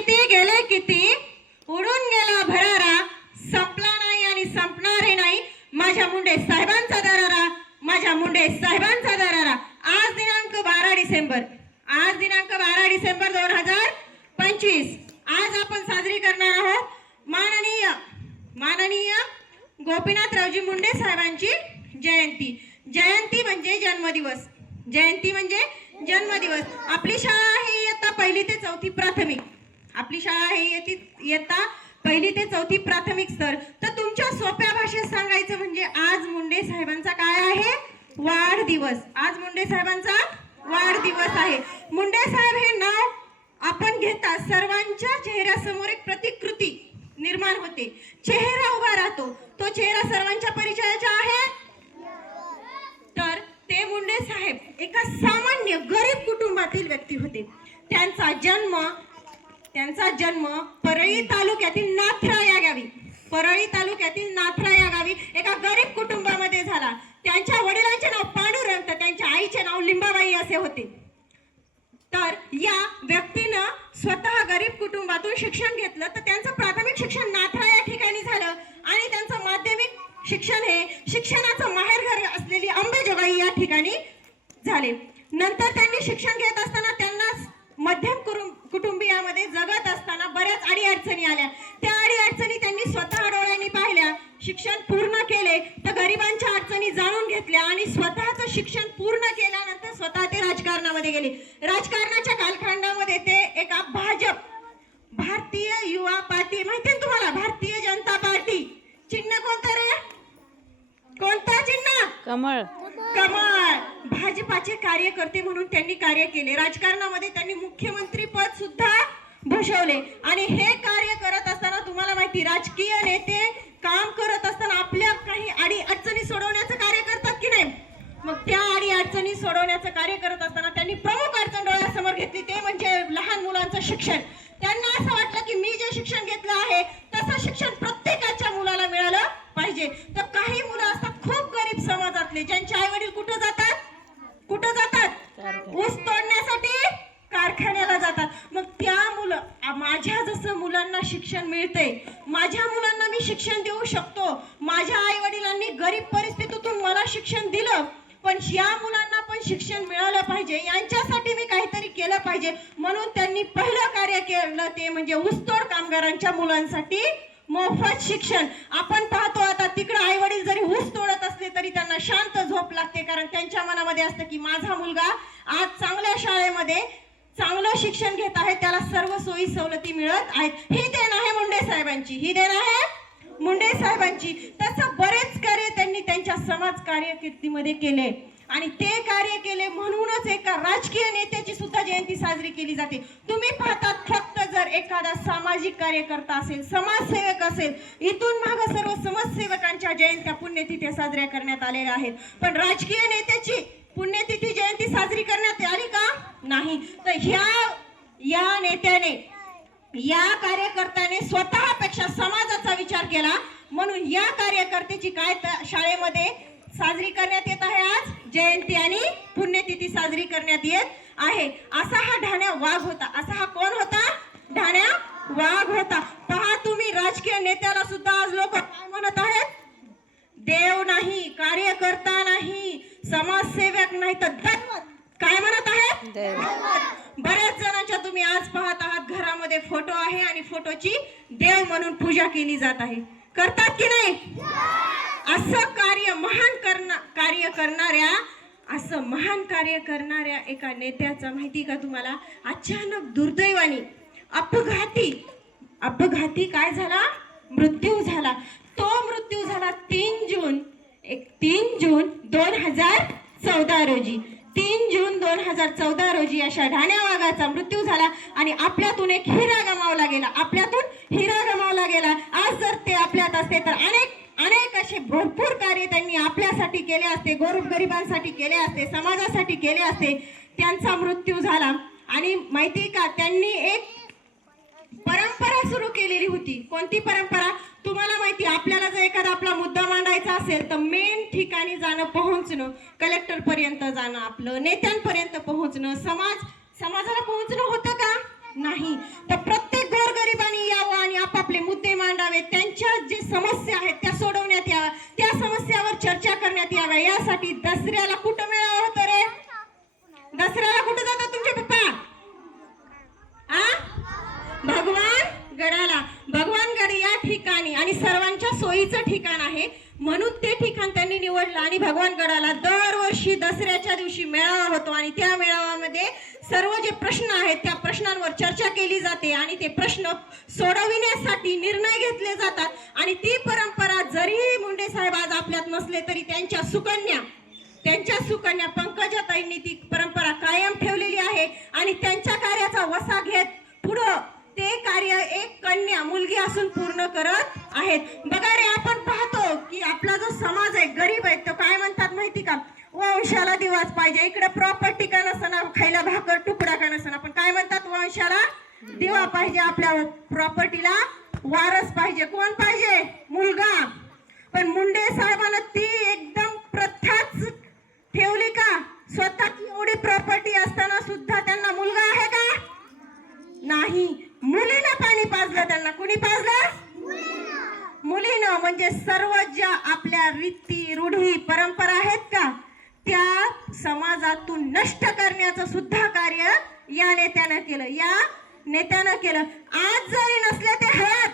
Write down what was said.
किती उडून गेला भरारा, संपला नाही आणि संपणारही नाही माझ्या मुंडे साहेबांचा दरारा, माझ्या मुंडे साहेबांचा दरारा। आज दिनांक 12 डिसेंबर, आज दिनांक 12 डिसेंबर 2025 आज आपण साजरी करणार आहोत माननीय गोपीनाथरावजी मुंडे साहेबांची जयंती। जयंती म्हणजे जन्मदिवस, जयंती म्हणजे जन्मदिवस। आपली शाळा ही इयत्ता 1ली ते 4थी प्राथमिक, आपली शाळा ही इयत्ता 1ली ते 4थी प्राथमिक स्तर। तर तुमच्या सोप्या भाषेत सांगायचं म्हणजे आज मुंडे साहेबांचा काय आहे? वाढदिवस। आज मुंडे साहेबांचा वाढदिवस आहे। मुंडे साहेब हे नाव आपण घेता सर्वांच्या चेहऱ्यासमोर एक प्रतिकृती निर्माण होते, चेहरा उभा राहतो। तो चेहरा सर्वांच्या परिचयाचा आहे। तर ते मुंडे साहेब एका सामान्य गरीब कुटुंबातील व्यक्ती होते। त्यांचा जन्म परळी तालुक्यातील नाथरा या गावी, परळी तालुक्यातील नाथरा या गावी एका गरीब कुटुंबामध्ये झाला। त्यांच्या वडिलांचे नाव पांडुरंग, तर त्यांच्या आईचे नाव लिंबाबाई असे होते। तर या व्यक्तीनं स्वतः गरीब कुटुंबातून शिक्षण घेतलं, तर त्यांचं प्राथमिक शिक्षण नाथरा या ठिकाणी झालं आणि त्यांचं माध्यमिक शिक्षण हे शिक्षणाचं माहेरघर असलेली अंबेजोगाई या ठिकाणी झाले। नंतर त्यांनी शिक्षण घेत असताना त्यांना मध्यम कुटुंबियामध्ये जगत असताना बऱ्याच अडीअडचणी आल्या। त्या अडीअडचणी त्यांनी स्वतः डोळ्यांनी पाहिल्या, शिक्षण पूर्ण केले, तर गरिबांच्या अडचणी जाणून घेतल्या आणि स्वतःचं शिक्षण पूर्ण केल्यानंतर स्वतः ते राजकारणामध्ये गेले। राजकारणाच्या कालखंडामध्ये ते एका भारतीय युवा पार्टी, माहिती आहे तुम्हाला भारतीय जनता पार्टी, चिन्ह कोणतं रे? कोणतं चिन्ह? कमळ। कमळ। भाजपाचे कार्यकर्ते म्हणून त्यांनी कार्य केले। राजकारणामध्ये त्यांनी मुख्यमंत्री पद सुद्धा भूषवले आणि हे कार्य करत असताना तुम्हाला माहिती राजकीय नेते काम करत असताना आपल्या काही अडी अडचणी सोडवण्याचं कार्य करतात की नाही? मग त्या अडी अडचणी सोडवण्याचं कार्य करत असताना त्यांनी प्रमुख अडचण डोळ्यासमोर घेतली, ते म्हणजे लहान मुलांचं शिक्षण। त्यांना असं वाटलं की मी जे शिक्षण घेतलं आहे तसं शिक्षण प्रत्येकाच्या मुलाला मिळालं पाहिजे। तर काही मुलं असतात खूप गरीब समाजातले, ज्यांचे आई वडील कुठं जातात? ऊस तोडण्यासाठी कारखान्याला जातात। मग त्या मुलं, माझ्या जसं मुलांना शिक्षण मिळतंय, माझ्या मुलांना मी शिक्षण देऊ शकतो, माझ्या आई वडिलांनी गरीब परिस्थितीतून मला शिक्षण दिलं, पण या मुलांना पण शिक्षण मिळालं पाहिजे, यांच्यासाठी मी काहीतरी केलं पाहिजे। म्हणून त्यांनी पहिलं कार्य केलं ते म्हणजे ऊसतोड कामगारांच्या मुलांसाठी मोफत शिक्षण। आपण पाहतो आता तिकडे आई वडील जरी ऊस तोडत असले तरी त्यांना शांत झोप लागते, कारण त्यांच्या मनामध्ये असतं की माझा मुलगा आज चांगल्या शाळेमध्ये चांगलं शिक्षण घेत आहे, त्याला सर्व सोयी सवलती मिळत आहेत। ही देण आहे मुंडे साहेबांची, ही देण आहे मुंडे साहेबांची। तसं बरेच कार्य त्यांनी त्यांच्या समाज कारकिर्दीमध्ये केले आणि ते कार्य केले म्हणूनच एका राजकीय नेत्याची सुद्धा जयंती साजरी केली जाते। तुम्ही पाहतात फक्त जर एखादा सामाजिक कार्यकर्ता असेल, समाजसेवक असेल, इथून मागे सर्व समाजसेवकांच्या जयंत्या पुण्यतिथी साजऱ्या करण्यात आलेल्या आहेत, पण राजकीय नेत्याची पुण्यतिथी जयंती साजरी करण्यात आली का? नाही। तर या नेत्याने, या कार्यकर्त्याने स्वतःपेक्षा समाजाचा विचार केला, म्हणून या कार्यकर्त्याची काय शाळेमध्ये साजरी करण्यात येत आहे, आज जयंती आणि पुण्यतिथी साजरी करण्यात येत आहे। असा हा ढाण्या वाघ होता। असा हा कोण होता? ढाण्या वाघ होता। पहा तुम्ही, राजकीय नेत्याला सुद्धा आज लोक काय म्हणत आहेत? देव नाही, कार्यकर्ता नाही, समाजसेवक नाही, तर दैवत काय म्हणत आहेत? बऱ्याच जणांच्या तुम्ही आज पाहत आहात घरामध्ये फोटो आहे आणि फोटोची देव म्हणून पूजा केली जात आहे। करतात की नाही? असं महान कार्य करणाऱ्या एका नेत्याचा माहिती का तुम्हाला? अचानक दुर्दैवाने अपघाती काय झाला? मृत्यू झाला। तो मृत्यू झाला 3 जून 2014 रोजी। 3 जून 2014 रोजी अशा ढाण्या वाघाचा मृत्यू झाला आणि आपल्यातून एक हिरा गमावला गेला, आपल्यातून हिरा गमावला गेला। आज जर ते आपल्यात असते तर अनेक असे भरपूर कार्य त्यांनी आपल्यासाठी केले असते, गोरगरिबांसाठी केले असते, समाजासाठी केले असते। त्यांचा मृत्यू झाला आणि माहिती का, त्यांनी एक परंपरा सुरू केलेली होती। कोणती परंपरा? तुम्हाला माहिती, आपल्याला जर एखादा आपला मुद्दा मांडायचा असेल तर मेन ठिकाणी जाणं, पोहोचणं, कलेक्टर पर्यंत जाणं, आपलं नेत्यांपर्यंत पोहोचणं, समाजाला पोहोचणं होतं का? नाही। तर प्रत्येक करण्यासाठी दसऱ्याला कुठं मेळावा होतो रे? दसऱ्याला कुठं जातात तुमचे पप्पा? भगवान गडाला. भगवान गड या ठिकाणी आणि सर्वांच्या सोयीचं ठिकाण आहे, म्हणून ते ठिकाण त्यांनी निवडलं. आणि भगवान गडाला दरवर्षी दसऱ्याच्या दिवशी मेळावा होतो आणि त्या मेळाव्यामध्ये सर्व जे प्रश्न आहेत त्या प्रश्नांवर चर्चा केली जाते आणि ते प्रश्न सोडविण्यासाठी निर्णय घेतले जातात. आणि ती परंपरा जरी मुंडे साहेब आज आपल्यात नसले तरी त्यांच्या सुकन्या पंकजाताईंनी ती परंपरा कायम ठेवलेली आहे. आणि त्यांच्या कार्याचा वसा घेत पुढं ते कार्य एक कन्या मुलगी असून पूर्ण करत आहेत. बघा रे, आपण पाहतो की आपला जो समाज आहे, गरीब आहे, तो काय म्हणतात माहिती का? वंशाला दिवाच पाहिजे. इकडे प्रॉपर्टी का नसना, खायला भाकर तुकडा का नसना, पण काय म्हणतात? वंशाला दिवा पाहिजे, आपल्या प्रॉपर्टीला वारस पाहिजे. कोण पाहिजे? मुलगा. पण मुंडे साहेबांना ती एकदम प्रथाच ठेवली का? स्वतःची एवढी प्रॉपर्टी असताना सुद्धा त्यांना मुलगा आहे का? नाही. मुलीनं पाणी पाजलं त्यांना. कुणी पाजलं? मुलीनं. म्हणजे सर्व ज्या आपल्या रीती रूढी परंपरा आहेत का, त्या समाजातून नष्ट करण्याचं सुद्धा कार्य या नेत्यानं केलं. आज जरी नसले ते हयात,